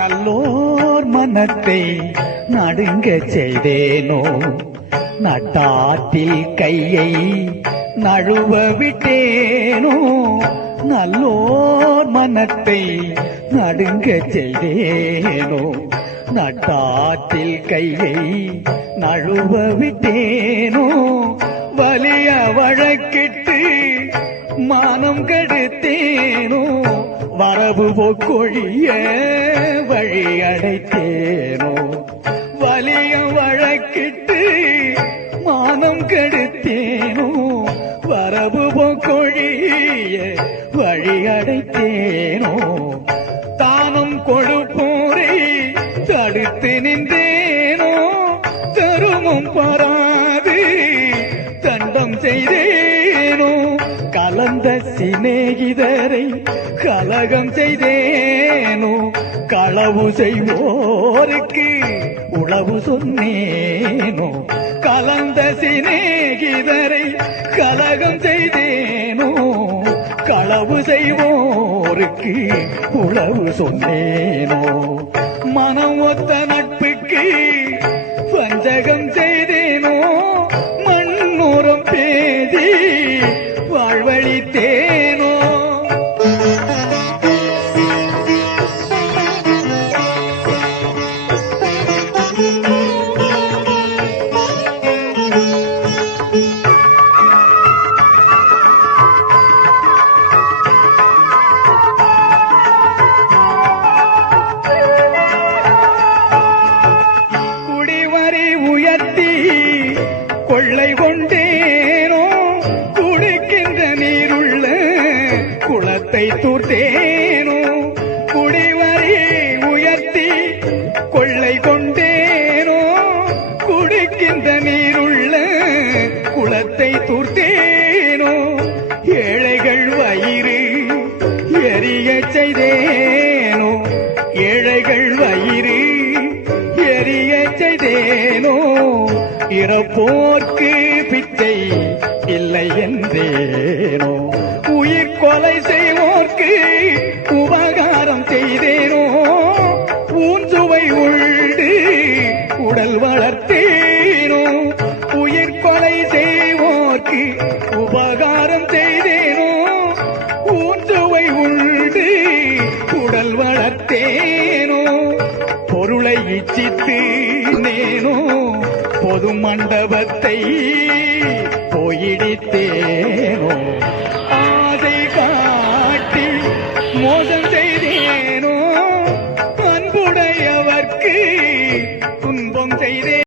நல்லோர் மனத்தை நடுங்க செய்தேனோ? நட்டாற்றில் கையை நழுவ விட்டேனோ? நல்லோர் மனத்தை நடுங்க செய்தேனோ? நட்டாற்றில் கையை நழுவ விட்டேனோ? வலிய வழக்கிட்டு மானம் கெடுத்தேனோ? வரவு போக்கொழிய வழி அடைத்தேனோ? வலிய வழக்கிட்டு மானம் கெடுத்தேனோ? வரவு போக்கொழிய வழி அடைத்தேனோ? தானும் கொடுப்போரை தடுத்து நின்றேனோ? தருமும் பராது தண்டம் செய்தே கலந்த சிநேகிதரை கலகம் செய்தேனோ களவு செய்வோருக்கு உளவு சொன்னேனோ கலந்த சிநேகிதரை கலகம் செய்தேனோ களவு செய்வோருக்கு உளவு சொன்னேனோ. மனம் ஒத்த நட்புக்கு வஞ்சகம் செய் வாழ்வழித்தே குளத்தை தூர்த்தேனோ குடிவரி உயர்த்தி கொள்ளை கொண்டேனோ? குடிக்கின்ற நீருள்ள குளத்தை தூர்த்தேனோ? ஏழைகள் வயிறு எரிய செய்தேனோ? ஏழைகள் வயிறு எரிய செய்தேனோ? இறப்போர்க்கு பிச்சை இல்லை என்றே. பொருளை இச்சித்து நேனோ பொது மண்டபத்தை போயிடித்தேனோ. ஆசை காட்டி மோசம் செய்தேனோ. அன்புடையவர்க்கு துன்பம் செய்தேன்